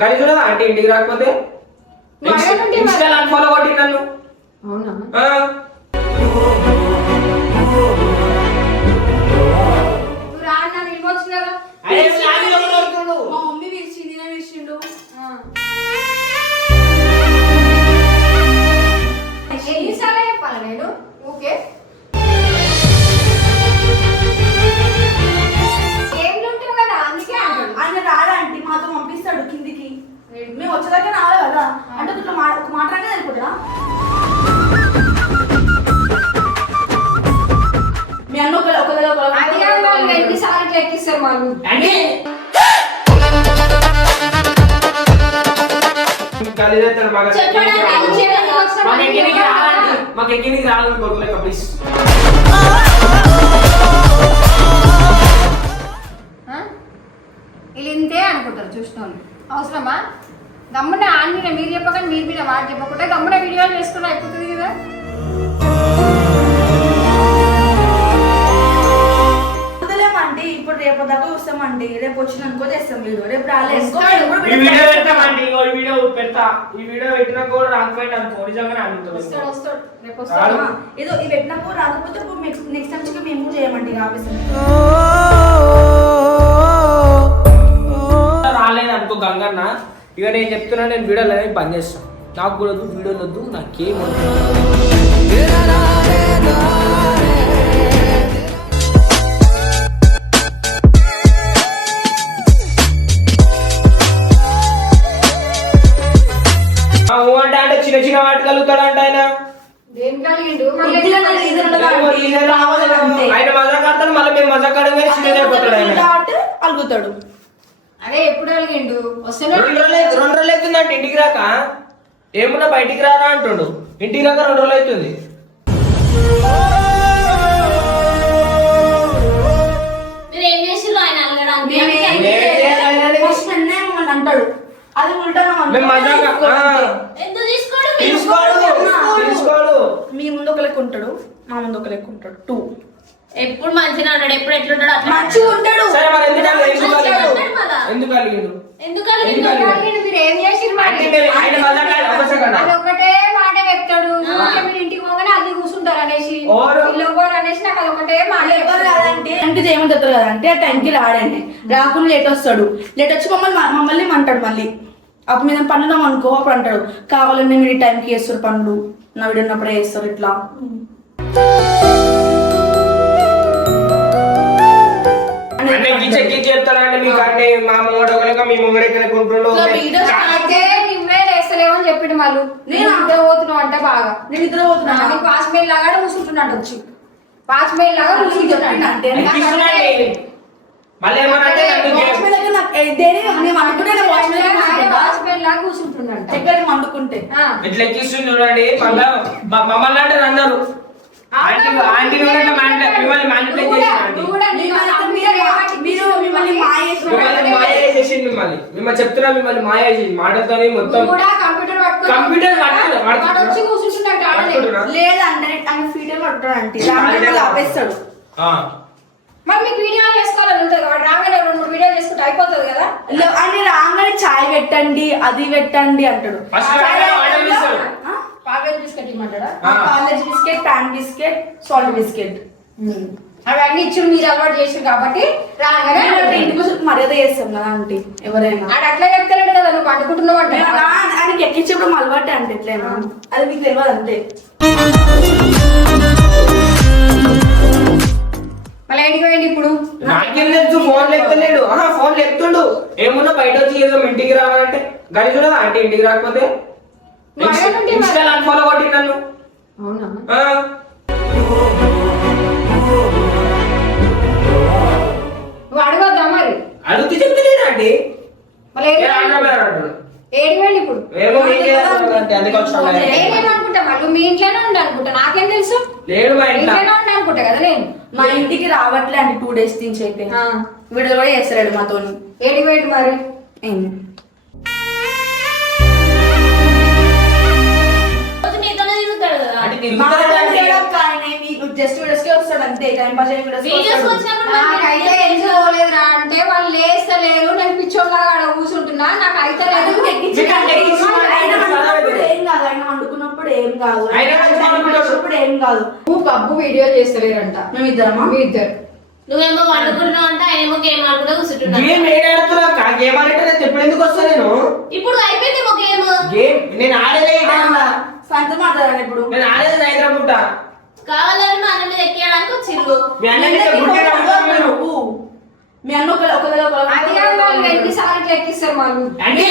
గలీజ్ ఉన్నదా అంటే ఇంటికి రాకపోతే ఇన్స్టా అన్ఫాలో కొట్టి నన్ను. అవునా మా మమ్మీ పిలిచింది నేను పిలిచిండు. ఎన్నిసార్లు చెప్పాలి నేను ఓకే ఆయన రాడా అంటే మాతో పంపిస్తాడు కిందికి. మేము వచ్చేదాకా రావాలి కదా అంటే ఇట్లా ఒక మాట్లాడే అనుకుంటా మీ అన్న ఎన్నిసార్లు ఎక్కిస్తారు వాళ్ళు మాకు ఎక్కినికి రావాలి కొడుకులేక ప్లీజ్. వీళ్ళు ఇంతే అనుకుంటారు చూసిన వాళ్ళు. అవసరమా? గమ్మున ఆన్మీన మీరు చెప్పకండి, మీరు మీద వాడు చెప్పకుంటే గమ్మున వీడియోలు చేసుకుంటే అయిపోతుంది కదా. వదలేమండి ఇప్పుడు రేపు దాకా వస్తామండి. రేపు వచ్చిన అనుకో చేస్తాం. వీడియో రేపు రాలేదు ఈ వీడియో పెడతామండి. ఈ వీడియో పెడతా. ఈ వీడియో పెట్టినా కూడా రాకపోయింది అనుకో నిజంగానే అడుగుతాడు. వస్తాడు రేపు వస్తాడు. ఏదో ఇవి పెట్టినప్పుడు రాకపోతే నెక్స్ట్ టైం మేము చేయమండి ఆఫీస్ రాలేదు అనుకో గంగన్న. ఇక నేను చెప్తున్నా నేను వీడియోలు అనేవి బంద్ చేస్తాను. నాకు కూడా వద్దు వీడియోలు వద్దు నాకేం వద్దు. అంటే చిన్న చిన్న వాటి కలుగుతాడంట ఆయన. ఆయన మజాక్ ఆడతాడు మళ్ళీ మేము మజాక్ ఆడమే చిన్నది అయిపోతాడు ఆయన. అలుగుతాడు. అదే ఎప్పుడు అడిగిండు వస్తేనే 2 రోజులు అవుతుందంటే ఇంటికి రాక. ఏమున్నా బయటికి రారా అంటుండు. ఇంటికి రాక 2 రోజులు అవుతుంది. అంటాడు అది ఉల్టా మీ ముందు ఒక లెక్క ఉంటాడు మా ముందు ఒక లెక్క ఉంటాడు. 2 ఎప్పుడు మంచిగా ఉంటాడు ఎప్పుడు ఎట్లుంటాడు అట్లా మంచిగా ఉంటాడు. సరే మరి ఎందుకు అలిగిండు? మీరు ఏం చేసిర్రు మరి? అది ఒకటే మాట చెప్తాడు. మీరు ఇంటికి పోగానే అది కూర్చుంటారు అనేసి అనేసి నాకు అది ఒకటే మాట కాదంటే అంటే ఏమని చెప్తారు కదా అంటే ఆ టైంకి రాడండి. రాకుండా లేట్ వస్తాడు. లేట్ వచ్చి మమ్మల్ని అంటాడు. మళ్ళీ అప్పుడు మీద పనులు అనుకో అప్పుడు అంటాడు కావాలంటే మీరు ఈ టైంకి చేస్తారు పనులు నా వీడియో ఉన్నప్పుడే చేస్తారు ఇట్లా. చెప్తాడంటే మీకు అంటే మా మొగడు ఒకలేక మీ మొగడు ఎక్కలేకుంటుండో వేస్తలేమని చెప్పిండు. మళ్ళీ నేను నిద్ర పోతున్నావు అంటే బాగా నేను నిద్ర పోతున్నా పాస్మేల్ లాగా కూర్చుంటున్నాడు. వచ్చి పాస్మేల్ లాగా కూర్చుంటున్నాడు. మళ్ళీ ఏమనంటే ఎక్కడ వండుకుంటే ఇట్లా ఎక్కిస్తుంది చూడండి. మమ్మల్ని అంటే అందరు ఆంటీ మిమ్మల్ని మ్యానిపులేట్ మాయ చేసింది. మిమ్మల్ని చెప్తున్నా మిమ్మల్ని మాయ చేసింది మాటలతో మొత్తం కంప్యూటర్ లేదంటే ఆయన ఫీటర్ పట్టుతాడు అంటే ఆపేస్తాడు. మరి మీకు వీడియోలు చేసుకోవాలని ఉంటుంది కదా. రాగానే 2-3 వీడియోలు చేసుకుంటే అయిపోతుంది కదా. అని రాగానే చాయ్ పెట్టండి అది పెట్టండి అంటాడు. పార్లేజ్ బిస్కెట్ ఇమ్మంటాడా? కాలేజ్ బిస్కెట్ ప్యాన్ బిస్కెట్ సాల్ట్ బిస్కెట్ అవన్నీ ఇచ్చి మీరు అలవాటు చేసారు కాబట్టి రాగానే ఇంటికి మర్యాద చేస్తాం కదా అంటే ఎవరైనా అది అట్లా చెప్తారంటే కదా నువ్వు పండుకుంటున్నావు అంటే ఆయనకి ఎక్కించడం అలవాటే అంటే ఎట్లయినా అది మీకు తెలియదు అంతే. మళ్ళీ ఇంటికి పోయింది ఇప్పుడు నాకేం తెలుసు. ఫోన్ లెక్కలేడు. ఫోన్ లెక్తుండు. ఏమున్నా బయట వచ్చి ఏదో ఇంటికి రావాలంటే గలీజ్ ఉన్నదా అంటే ఇంటికి రాకపోతే ఇన్స్టా అన్ఫాలో కొట్టి నన్ను. అవునా నువ్వు అడగొద్దా మరి? అడిగితే చెప్తలేదా అండి? మళ్ళీ ఏడు వేలు ఇప్పుడు ఏమేమనుకుంటా మళ్ళీ మీ ఇంట్లోనే ఉండి అనుకుంటా. నాకేం తెలుసు లేడు మా ఇంట్లోనే ఉండి అనుకుంటా కదా. నేను మా ఇంటికి రావట్లే అండి 2 days నుంచి అయితే వీడియో కూడా చేస్తాడు మాతో. ఏడికి పోయింది మరి? మీతోనే తిరుగుతాడు కదా. జస్ట్ వీడియోస్కే వస్తాడు అంతే. టైం పాస్ వీడియోస్ వచ్చినప్పుడు నాకైతే ఎందుకు పోలేదురా అంటే వాళ్ళు లేస్తలేరు, నేను పిచ్చోళ్ళగా ఆడ కూర్చుంటున్నా, నాకు అయితే లేదు. ఏం కాదు, ఆయన వండుకున్నప్పుడు ఏం కాదు, ఆయన వండుకున్నప్పుడు ఏం కాదు. నువ్వు పబ్బు వీడియో చేస్తలేరంట మేము ఇద్దరమా? మీ ఇద్దరు. నువ్వేమో వండుకుంటున్నావు అంటే ఆయనేమో గేమ్ ఆడుకుంటూ కూర్చుంటున్నా. గేమ్ ఏడాడుతున్నా గేమ్ ఆడితే ఎప్పుడు ఎందుకు వస్తా నేను ఇప్పుడు అయిపోయిందేమో గేమ్. గేమ్ నేను ఆడేదే ఈ టైంలో. సాయంత్రం మాట్లాడాను ఇప్పుడు. నేను ఆడేది సాయంత్రం పూట. కావాలని మా అన్న మీద ఎక్కేయడానికి వచ్చిర్రు. మీ అన్నకి గుడ్డే నమ్ముతారు మీరు. మీ అన్న ఒక అది కాదు వాళ్ళు ఎన్నిసార్లు ఇట్లా ఎక్కిస్తారు వాళ్ళు. అంటే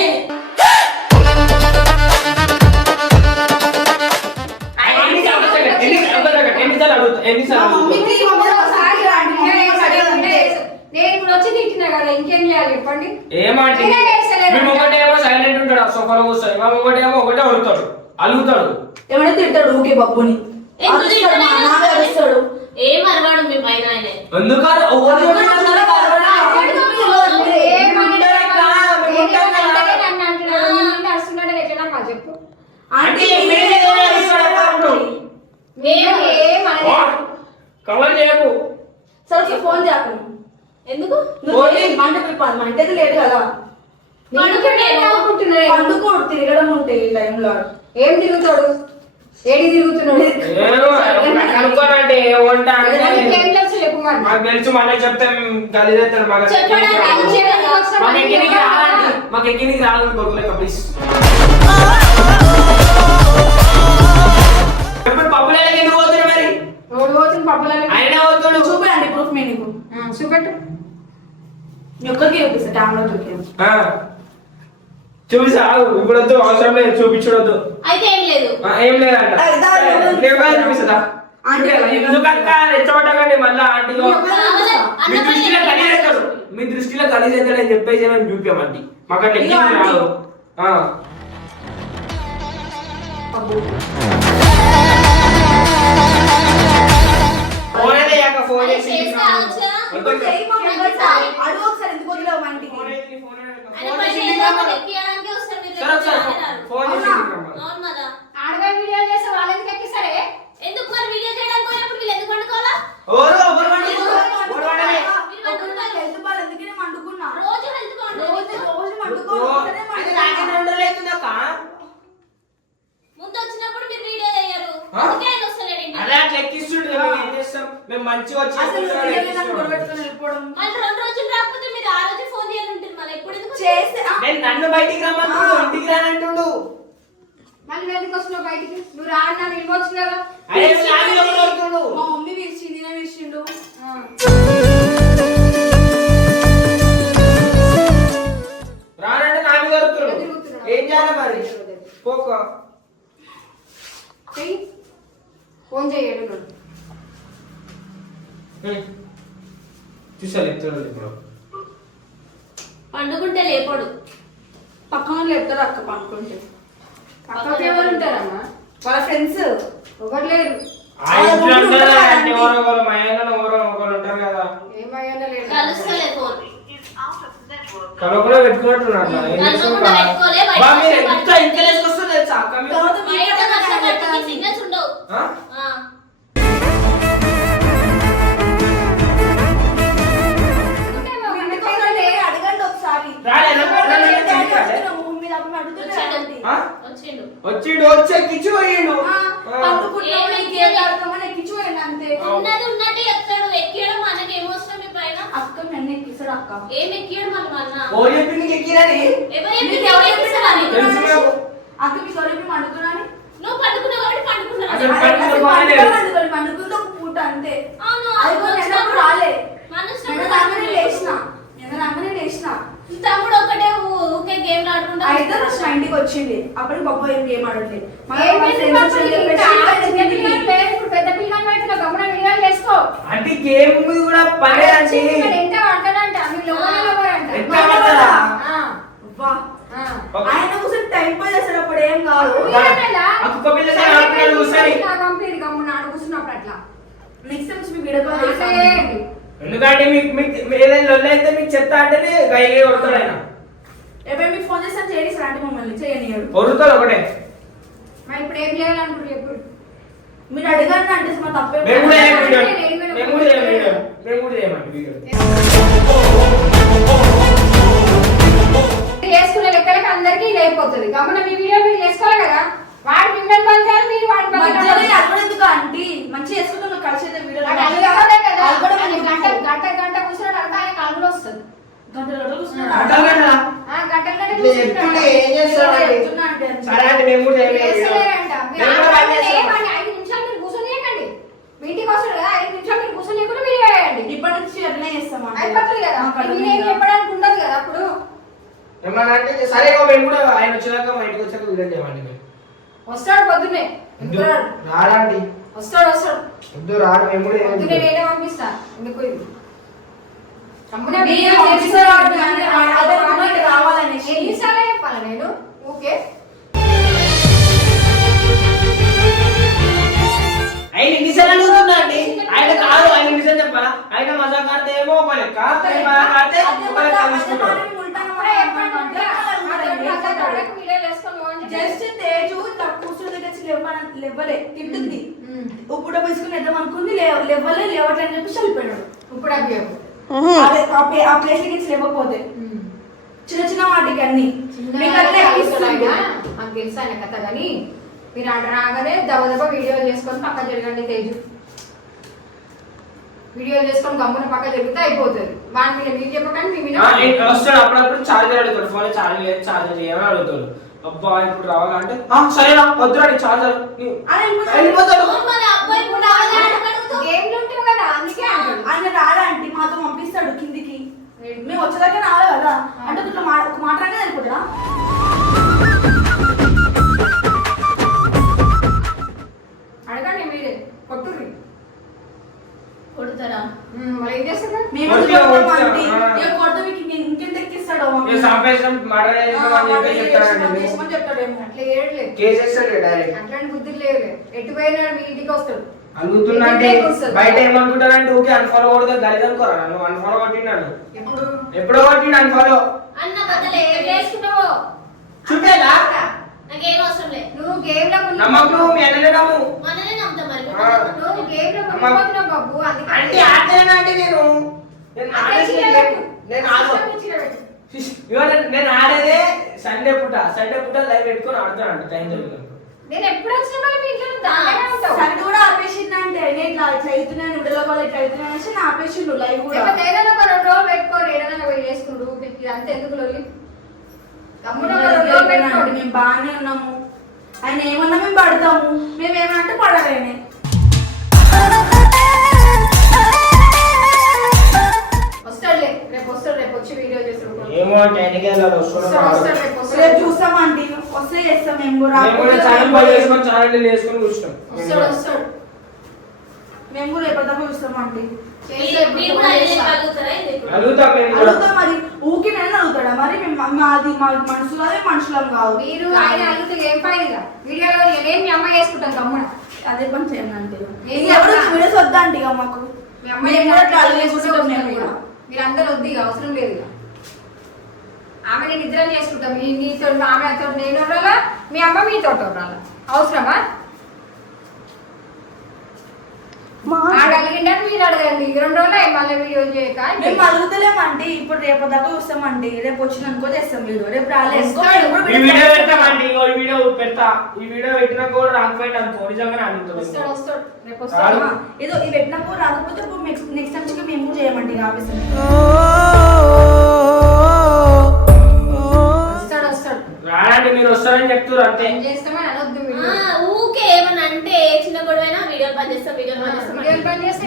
నేను ఇప్పుడు వచ్చి తిట్టినా కదా, ఇంకేం చేయాలి చెప్పండి. ఏమంటే ఒకటేమో సైలెంట్ ఉంటాడు, ఆ సోఫాలో కూర్చొని ఒకటేమో ఒకటే అడుగుతాడు, అలుగుతాడు. ఏమైనా తింటాడు ఊకే బబ్బుని, ఎందుకు తింటాడు? అరుస్తాడు. ఏం అరవాడు మీ పైన ఆయన. ఎందుకంటే చెప్పు. కవర్ చేయకు. సరే ఫోన్ చేయకు. ఎందుకు? అంటే మన ఇంటి లేదు కదా, పండుకోడు తిరగడం ఉంటే ఈ టైంలో. ఏం తిరుగుతాడు? ఏడి తిరుగుతున్నాడు? అనుకోనంటే వంట ఏం తెలుసు చెప్పు మరి. మాకు తెలుసు, మళ్ళీ చెప్తే గలీజేస్తాడు. మాకు ఎక్కినికి రాదు గొర్రెలక ప్లీజ్. ఎప్పుడు పప్పులకి ఎందుకు పోతున్నా మరి? రోడ్డు పోతుంది పప్పులని ఆయన పోతుడు. చూపండి ప్రూఫ్ మీ నీకు చూపెట్టు. మీ ఒక్కరికి చూపిస్తా టామ్లో చూపించాను. చూసా ఇప్పుడు వద్దు, అవసరం లేదు, చూపించడొద్దు. అయితే ఏం లేదు. ఏం లేదంట. చూపిస్తుందా? ఎందుకంటే రెచ్చగొట్టకండి మళ్ళా ఆంటీలో. మీ దృష్టిలో కలిగేస్తాడు, మీ దృష్టిలో కలిగేస్తాడు అని చెప్పేసి మేము చూపామండి. మాకు అట్లా ఎక్కింది రాదు. ఫోన్ అయితే ఫోన్ చేసి అడుగు ఒకసారి ఎందుకు వదిలేవు మా ఇంటికి. ఆడగా వీడియోలు చేస్తే వాళ్ళు ఎందుకు ఎక్కిస్తారే? ఎందుకు మరి వీడియో చేయడానికి పోయినప్పుడు వీళ్ళు ఎందుకు వండుకోవాలా? హెల్త్ బాల్ ఎందుకనే వండుకున్నా. రోజు హెల్త్ రోజు వండుకో. ముందు వచ్చినప్పుడు మీరు వీడియో చేయరు. అందుకే ఆయన వస్తలేడు ఇంటికి. అదే అట్లా ఎక్కిస్తుండే. ఏం చేస్తాం మేము మంచిగా వచ్చి అసలు వెళ్ళిపోవడం మళ్ళీ 2 రోజులు రాకపోతే మీరు ఆ రోజు ఫోన్ చేయాలి ఉంటుంది. మళ్ళీ ఎప్పుడు ఎందుకు చేస్తే నేను నన్ను బయటికి రమ్మంటుడు, ఇంటికి రానంటుండు. మళ్ళీ ఎందుకు వస్తున్నావు బయటికి? నువ్వు రాను వెళ్ళవచ్చు కదా. అరే ఫ్యామిలీ ఎవరు వస్తుండు? మా మమ్మీ పిలిచింది, నేను పిలిచిండు. రానంటే నా మీద వరుతున్నాడు. ఏం చేయాలి మరి? పోక ఫోన్ చేయడు. చూసాను ఎత్తుడు ఇప్పుడు. పండుకుంటే లేపడు. పక్కన వాళ్ళు ఎత్తారు అక్క పనుకుంటే. పక్కకి ఎవరు ఉంటారమ్మా? వాళ్ళ ఫ్రెండ్స్ ఎవరు లేరు. ఆ ఇంట్లో ఉంటారా? అంటే ఎవరో మా ఆయన ఒకరు ఉంటారు కదా. ఏమయ్యాలో లేదు. కలుస్తలే ఫోన్. కలవకుండా పెట్టుకుంటున్నాడు. కలవకుండా పెట్టుకోలే, బయట ఇంకెళ్ళేసుకొస్తుంది తెలుసా అక్క మీరు? బయట కష్టపడితే సిగ్నల్స్ ఉండవు. అడగండి ఒకసారి. వచ్చిండు వచ్చి ఎక్కించిపోయిండు. అంతే ఉన్నది ఉన్నట్టు చెప్తాడు. ఎక్కియడం మనకి ఏమొస్తుంది మీ పైన? అక్క నన్ను ఎక్కిస్తాడు అక్క. ఏం ఎక్కియడం మన ఓ చెప్పింది ఎక్కిరని తెలుసు. అక్క మీ సోరీ పండుకున్నాను. నువ్వు పండుకున్నావు కాబట్టి పండుకున్నావు. పండుకుంటే ఒక పూట అంతే. అవును రాలే లేచిన తమ్ముడు ఒకటే ఊకే గేమ్ ఆడుకుంటా. అయితే రోజు మా ఇంటికి వచ్చింది. అప్పటికి బాబు ఏం గేమ్ ఆడట్లేదు. పెద్ద పిల్లలు అయితే గమన వీడియోలు చేసుకో. అంటే గేమ్ కూడా పనే అంటే ఎంత పడతాడంట ఆయన కూర్చొని టైం పాస్ చేస్తాడు. అప్పుడు ఏం కాదు. కూర్చున్నప్పుడు అట్లా నెక్స్ట్ టైం మీ వీడియో కాల్ ఎందుకంటే మీకు ఏదైనా లొల్లి అయితే మీకు చెప్తా అంటేనే గైగా కొడతాడు ఆయన. ఎప్పుడు మీకు ఫోన్ చేస్తాను చేయండి సార్ అంటే మమ్మల్ని చేయనియాడు. కొడుతాడు ఒకటే. మరి ఇప్పుడు ఏం చేయాలనుకుంటున్నారు? ఎప్పుడు మీరు అడగండి అంటే మా తప్పే మేము కూడా ఏం వీడియో మేము కూడా ఏం వీడియో మేము కూడా ఏమండి వీడియో చేసుకునే లెక్కలకి అందరికీ లేకపోతుంది గమన మీ వీడియో మీరు చేసుకోవాలి కదా వాడు మిమ్మల్ని పంచాలి మీరు వాడి మధ్యలో అడగడం ఆంటీ మంచిగా చేసుకుంటాం కలిసి అయితే వీడియో గంట కూర్చున్నాడు అంటే ఆయన కలుగులు వస్తుంది గంటలు కూర్చున్నాడు గంటలు ఏం చేస్తామండి సరే అంటే మేము కూడా ఏం వీడియో 5 నిమిషాలు మీరు కూర్చొనియకండి మీటింగ్ వస్తాడు కదా 5 నిమిషాలు మీరు కూర్చొనియకుండా మీరు వేయండి ఇప్పటి నుంచి అట్లనే చేస్తాం అయిపోతుంది కదా మీరేం చెప్పడానికి ఉండదు కదా అప్పుడు ఏమన్నా అంటే సరే మేము కూడా ఆయన వచ్చేదాకా మా ఇంటికి వచ్చాక వీడియో చేయమండి మేము వస్తాడు పొద్దున్నే రాడండి వస్తాడు వద్దు రాడు మేము కూడా పొద్దున్నే నేనే పంపిస్తా ఎందుకు ఇది రావాలనేసి ఎన్నిసార్లు చెప్పాలి నేను ఓకే ఆయన ఎన్నిసార్లు అడుగుతున్నా అండి ఆయన కాదు ఆయన నిజం చెప్పాలా ఆయన మజాక్ ఆడితే ఏమో ఒక లెక్క మజాక్ ఆడితే ఒక లెక్క తీసుకుంటాడు జస్ట్ తేజు కూర్చుని దగ్గర లేవలే తింటుంది ఇప్పుడు వేసుకుని ఎద్దాం అనుకుంది లేవట్లే అని చెప్పి చనిపోయాడు ఇప్పుడు అభియోగం ఆ ప్లేస్ నుంచి లేకపోతే చిన్న చిన్న వాటికి అన్ని నాకు తెలుసు ఆయన కథ కానీ మీరు అక్కడ రాగానే దబదబ వీడియోలు చేసుకొని పక్క జరగండి తేజు వీడియోలు చేసుకొని గమ్మున పక్క జరిగితే అయిపోతుంది వాడి మీద మీరు చెప్పకండి మీ మీద వస్తాడు అప్పుడప్పుడు చార్జర్ అడుగుతాడు ఫోన్ చార్జర్ లేదు చార్జర్ చేయమని అడుగుతాడు అబ్బా ఇప్పుడు రావాలంటే సరేనా వద్దురా నీ చార్జర్ వెళ్ళిపోతాడు గేమ్లు ఉంటావు కదా అందుకే ఆయన రాడంటే మాతో పంపిస్తాడు కిందికి మేము వచ్చేదాకా రావాలి కదా అంటే ఇట్లా ఒక మాట అనేది వెళ్ళిపోతాడా అడగండి మీరే కొట్టుర్రి కొడతారా మరి ఏం చేస్తారు కొడతా మీకు ఇంకెంత ఎక్కిస్తాడో చెప్తాడేమో అట్లా ఏడలేదు అట్లాంటి బుద్ధులు లేవులే ఎటు పోయినాడు మీ ఇంటికి వస్తాడు అనుకుంటున్నాంటే బయట ఏమనుకుంటానంటే ఓకే అన్ఫాలో కొడితే గలీజ్ అనుకోరా నువ్వు అన్ఫాలో కొట్టినాడు ఎప్పుడో కొట్టిండు అన్ఫాలో అన్న బదలే ఏం చేసుకున్నావో చూపేదా నాకేం అవసరం లేదు నువ్వు గేమ్ లో నమ్మకు మీ అన్ననే నమ్ము మననే నమ్ముతా మరి నువ్వు గేమ్ లో ముందుకుపోతున్నావు బాబు అంటే ఆడతానంటే నేను ఆడేదే సండే పూట లైవ్ పెట్టుకొని ఆడుతాను టైం జరుగుతుంది నేను ఎప్పుడు వచ్చినా మీ ఇంట్లో దానే ఉంటావు సరే కూడా ఆపేసింది అంటే నేను ఇట్లా అవుతున్నాను విడుదల వాళ్ళు ఇట్లా అవుతున్నాను అనేసి నేను ఆపేసిండు లైవ్ కూడా ఏదైనా ఒక 2 రోజులు పెట్టుకోరు ఏదైనా పోయి చేసుకుంటూ అంత ఎందుకు లొల్లి మేము బాగానే ఉన్నాము ఆయన ఏమన్నా మేము పడతాము మేము ఏమంటే పడలేనే వస్తాడులే రేపు వచ్చి వీడియో చేస్తాడు ఏమో రేపు చూస్తామండి వస్తే చేస్తాం మేము కూడా వస్తాడు మేము కూడా రేపటిదాకా చూస్తామండి అడుగుతాం మరి ఊకి నేను అడుగుతాడా మరి మాది మనుషులం కాదు మీరు ఆయన అడుగుతూ ఏం పైన వీడియోలో నేను మీ అమ్మ చేసుకుంటాం గమ్మున అదే పని చేయండి అంటే ఎవరు వీడియోస్ వద్దా అంటే ఇక మాకు మీ అమ్మ మీరందరూ వద్దు ఇక అవసరం లేదు ఇక ఆమె నేను ఇద్దరం చేసుకుంటాం నీతో ఆమెతో నేను ఉండాలా మీ అమ్మ మీతో ఉండాలా అవసరమా అడిగిండే మీరు అడగండి 2 రోజులు మళ్ళీ వీడియో చేయక మేము అడుగుతలేమండి ఇప్పుడు రేపు దాకా చూస్తామండి రేపు వచ్చినాకో చేస్తాం వీడియో రేపు రాలేదు ఈ వీడియో పెడతామండి ఈ వీడియో పెడతా ఈ వీడియో పెట్టినా కూడా రాకపోయినా అనుకో నిజంగానే అడుగుతాడు వస్తాడు రేపు వస్తాడు ఏదో ఈ పెట్టినప్పుడు రాకపోతే నెక్స్ట్ టైం మేము చేయమండి ఆఫీస్ వస్తాడు రాడండి మీరు వస్తారని చెప్తారు అంతే ఏం చేస్తామని అనొద్దు ఊకే ఏమన్నా అంటే చిన్న గొడవైనా వీడియోలు పని చేస్తాం వీడియోలు పని చేస్తే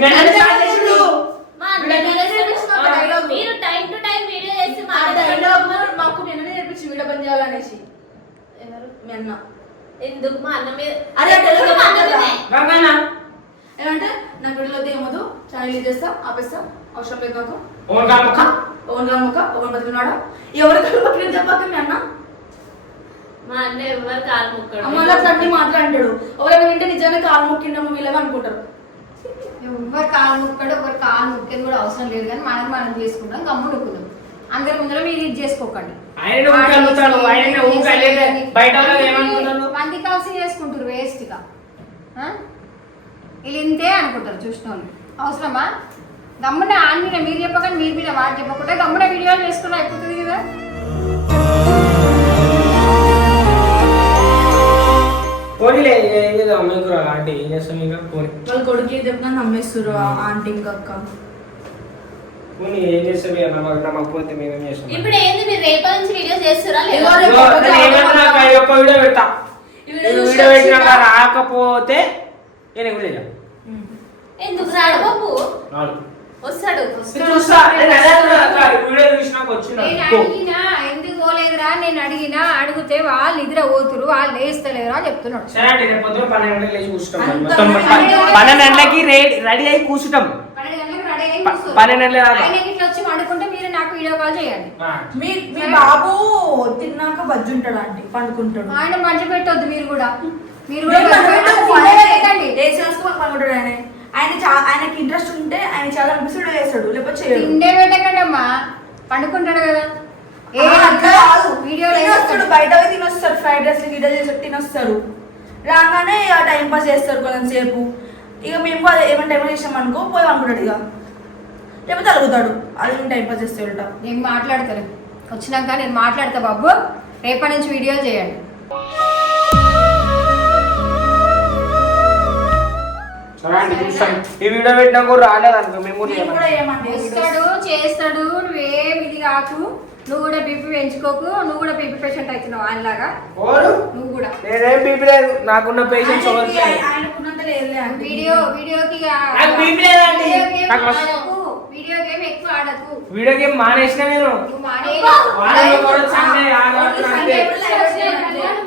మీరు టైం టు టైం వీడియో చేసి మాకు నిన్న నేర్పించి వీడియో పని చేయాలనేసి ఎవరు మీ అన్న ఎందుకు మా అన్న మీద ఏమంటే నా వీడియోలో ఏమదు ఛానల్ చేస్తా ఆపేస్తా అవసరం లేదు నాకు ఓన్ ముఖ ఓన్ బతుకున్నాడా ఎవరు కలుపక్కని చెప్పాక మీ అన్న మా అన్న ఎవరు కాలు ముక్కడు అమ్మాయి అన్ని మాట్లాడాడు ఎవరైనా వింటే నిజంగా కాలు ముక్కిండము వీళ్ళగా అనుకుంటారు ఎవరు కాలు ముక్కడు ఎవరు కాలు ముక్కేది కూడా అవసరం లేదు కానీ మనం చేసుకుంటాం గమ్ముడుకుందాం అందరి ముందర మీరు ఇది చేసుకోకండి బయట మంది కలిసి చేసుకుంటారు వేస్ట్ గా వీళ్ళు ఇంతే అనుకుంటారు చూసిన వాళ్ళు. అవసరమా? గమ్మున ఆన్ మీద మీరు చెప్పకండి, మీరు మీద వాడు చెప్పకుండా గమ్మున వీడియోలు చేసుకున్నా అయిపోతుంది కదా. పోనీలే ఏం చేద్దాం మీకు ఆంటీ ఏం చేస్తాం ఇంకా పోనీ వాళ్ళ కొడుకు చెప్పినా నమ్మేస్తారు ఆంటీ ఇంకా అక్క. పోనీ ఏం చేస్తాం ఇక నమ్మకపోతే మేమేం చేస్తాం. ఇప్పుడు ఏంది మీరు రేపటి నుంచి వీడియోస్ చేస్తారా లేదా? ఒక్క వీడియో పెడతా. వీడియో పెట్టినాక రాకపోతే నేను కూడా చేద్దాం. ఎందుకు రాడు బాబు? రాడు. వస్తాడు. వీడియో చూసినాక వచ్చిన నేను అడిగినా ఎందుకు పోలేదురా, నేను అడిగినా అడిగితే వాళ్ళు నిద్ర పోతురు, వాళ్ళు లేస్తలేదురా అని చెప్తున్నాడు. సరే అండి రేపు పొద్దున 12 గంటలకు లేచి కూర్చుంటాం. మొత్తం 12 గంటలకి రెడీ అయి కూర్చుంటాం. 12 గంటలకు రెడీ అయ్యి 12 గంటలే రాదు. ఆయన ఇట్లా వచ్చి వండుకుంటే మీరు నాకు వీడియో కాల్ చేయాలి. మీ బాబు తిన్నాక బజ్జు ఉంటాడు ఆంటీ, పండుకుంటాడు. ఆయన మంచి పెట్టొద్దు మీరు కూడా. మీరు పండుకుంటాడు ఆయన. ఆయనకి ఇంట్రెస్ట్ ఉంటే ఆయన చాలా అనిపిస్తాడు చేస్తాడు, లేకపోతే చేయడు. తిండే పెట్టకండి అమ్మా, పండుకుంటాడు కదా. వీడియో వస్తాడు, బయట పోయి తినొస్తాడు, ఫ్రైడ్ రైస్ గిడ్డ చేసి తినొస్తారు. రాగానే ఇక టైం పాస్ చేస్తారు కొంతసేపు. ఇక మేము అదే ఏమైనా టైం చేసాం అనుకో పోయి అనుకుంటాడు, ఇక లేకపోతే అలుగుతాడు. అది మేము టైం పాస్ చేస్తాడు. నేను మాట్లాడతాను వచ్చినాక, నేను మాట్లాడతా బాబు. రేపటి నుంచి వీడియోలు చేయండి. ఈ వీడియో పెట్టినా కూడా రాలేదనుకో మేము వస్తాడు చేస్తాడు. నువ్వేం ఇది కాకు, నువ్వు కూడా బీపీ పెంచుకోకు. నువ్వు కూడా బీపీ పేషెంట్ అవుతున్నావు ఆయనలాగా. నువ్వు కూడా నేనేం బీపీ లేదు, నాకున్న పేషెంట్స్ ఆయనకున్నంత లేదులే. వీడియోకి వీడియో గేమ్ ఎక్కువ ఆడకు. వీడియో గేమ్ మానేసిన నేను.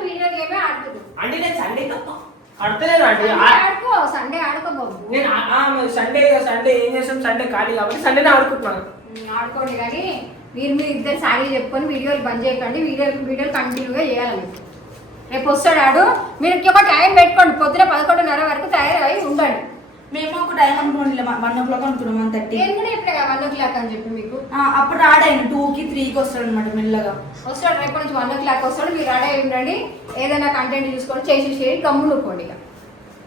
వీడియో గేమే ఆడుతుంది అంటే నేను సండే ఆడతలేదు అండి. ఆడుకో, సండే ఆడుకో బాబు. నేను సండే ఏం చేస్తాం, సండే ఖాళీ కాబట్టి సండేనే ఆడుకుంటున్నాను. ఆడుకోండి కానీ మీరు ఇద్దరు సారీ చెప్పుకొని వీడియోలు బంద్ చేయకండి. వీడియోలు కంటిన్యూగా చేయాలి. రేపు వస్తాడు ఆడు. మీరు ఒక టైం పెట్టుకోండి, పొద్దున 11:30 వరకు తయారై ఉండండి. మేము ఒక టైం అనుకోండి 1 o'clock అనుకున్నాం 1:30. నేను కూడా ఇప్పుడు 1 o'clock అని చెప్పి మీకు. అప్పుడు రాడాయన 2కి 3కి వస్తాడు అనమాట మెల్లగా. వస్తాడు రేపటి నుంచి 1 o'clock వస్తాడు. మీరు రెడీ అయి ఉండండి. ఏదైనా కంటెంట్ చూసుకొని చేసి గమ్ములు ఒప్పుకోండి. ఇక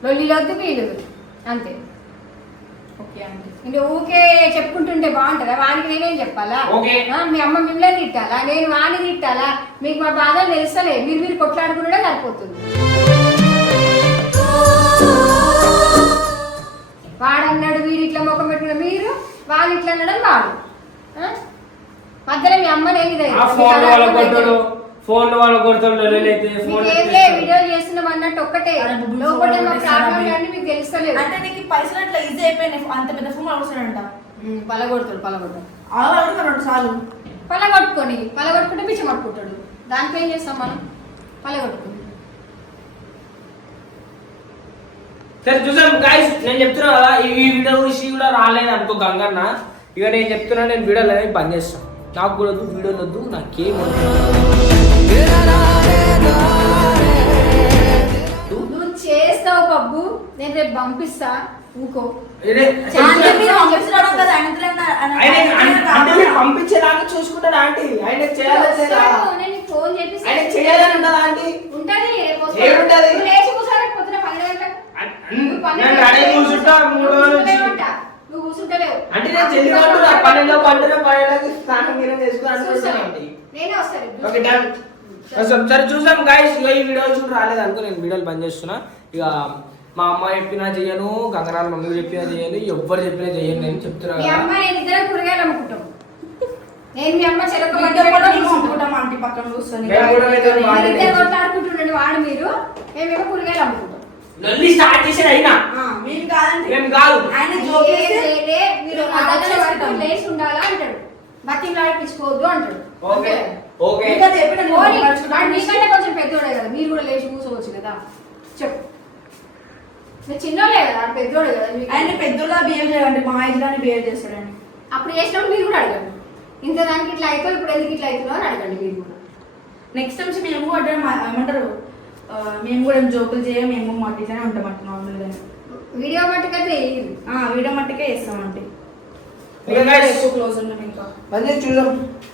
లొల్లిలొద్దు వీలు అంతే. ఓకే అండి. ఇంకా ఊకే చెప్పుకుంటుంటే బాగుంటుందా? వానికి నేనేం చెప్పాలా? మీ అమ్మ మిమ్మల్ని తిట్టాలా, నేను వాణి తిట్టాలా? మీకు మా బాధలు తెలుస్తలే. మీరు కొట్లాడుకుంటే సరిపోతుంది. వాడన్నాడు వీడు ఇట్లా ముఖం పెట్టుకున్న మీరు, వాళ్ళు ఇట్లా అన్నాడు వాడు. మధ్యలో మీ అమ్మ నేను వీడియో చేస్తున్నాం అన్నట్టు ఒక్కటే లోపల మా ప్రాబ్లం కానీ మీకు తెలుస్తలేదు. అంటే నీకు పైసలు అట్లా ఈజీ అయిపోయినాయి. అంత పెద్ద ఫోన్ అవసరంట. పలగొడతాడు చాలు. పలగొట్టుకుంటే పిచ్చి పట్టుకుంటాడు. దానిపై ఏం చేస్తాం మనం? పలగొట్టుకుంటాం. సరే చూసాం గాయ్స్, నేను చెప్తున్నా కదా ఈ వీడియో గురించి కూడా రాలేదు అనుకో గంగన్న. ఇక నేను చెప్తున్నా, నేను వీడియోలు అనేవి బంద్ చేస్తాను. నాకు కూడా వద్దు, వీడియోలు వద్దు, నాకేం వద్దు. నువ్వు చేస్తావు పబ్బు, నేను రేపు పంపిస్తా. ఊకో పంపించేదాకా చూసుకుంటాడు ఆంటీ. ఆయన ఫోన్ చేసి చేయాలని ఉంటుందా ఆంటీ? ఉంటది. ఏముంటది? పొద్దున 10 గంటలకు నువ్వు కూర్చుంటలేవు. అంటే నేను చెల్లి 12 స్నానం చేసుకున్నాను. సరే చూసాం గాయస్. ఇక ఈ వీడియో చూడ రాలేదు అనుకో, నేను వీడియోలు బంద్ చేస్తున్నా. ఇక మా అమ్మ చెప్పినా చెయ్యను, గంగరాల మమ్మీ చెప్పినా చెయ్యను, ఎవ్వరు చెప్పినా చెయ్యను. నేను చెప్తున్నా కూరగాయలు అమ్ముకుంటాం. నేను మీ అమ్మ చెరకు ఆంటీ పక్కన కూర్చొని కొట్లాడుకుంటుండండి వాడు, మీరు మేమేమో కూరగాయలు అమ్ముకుంటాం. లొల్లి స్టార్ట్ చేసేది అయినా మేము కాదండి, మేము కాదు. ఆయన మీరు లేచి ఉండాలా అంటాడు. బతి నడిపించుకోవద్దు అంటాడు. మీకంటే కొంచెం పెద్దోడే కదా, మీరు కూడా లేచి కూర్చోవచ్చు కదా. చెప్పు, మీరు చిన్నోడే కదా, పెద్దోడే కదా. ఆయన పెద్దోళ్ళ బిహేవ్ చేయాలండి, మా ఇంట్లోనే బిహేవ్ చేస్తాడండి. అప్పుడు చేసినప్పుడు మీరు కూడా అడగండి, ఇంత దానికి ఇట్లా అవుతావు, ఇప్పుడు ఎందుకు ఇట్లా అవుతుందో అని అడగండి మీరు కూడా. నెక్స్ట్ టైం మేము కూడా ఏమంటారు, మేము కూడా జోకులు చేయం, మేము మట్టిగానే ఉంటాం అంట నార్మల్గా. వీడియో మట్టుకైతే వీడియో మట్టుకే చేస్తామండి. క్లోజ్ ఉన్నాం ఇంకా చూద్దాం.